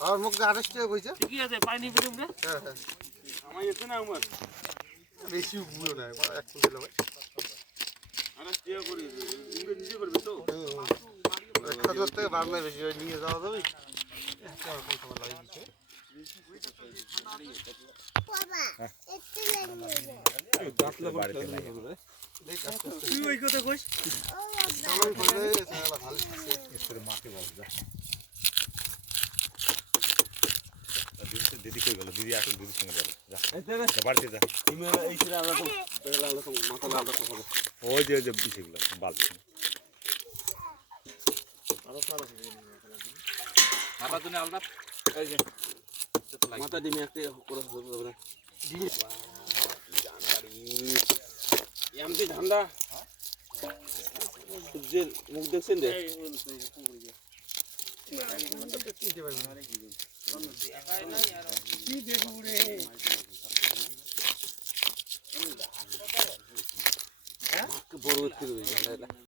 আমার মুখ টাকা কইছে? ঠিকই আছে পানি পেলাম হ্যাঁ হ্যাঁ। আমার এতে না আমার। বেশি বুড়ো না এক কুইন্টাল হবে। আরে টিয়া করি ইংরেজি নিজে করবে তো। এক হাজার থেকে বার বেশি ওই নিয়ে যাওয়া যাবে? একটা তুই ওই কথা কইস? চালা দিদি কই গেল দিদি আসুন দিদির সঙ্গে যাবে যা বাড়িতে যা ওই যে ওই যে এই যে মাথা ডিমে একটা করে হবে না এমনি ঠান্ডা সূর্যের মুখ দেখছেন রে বড়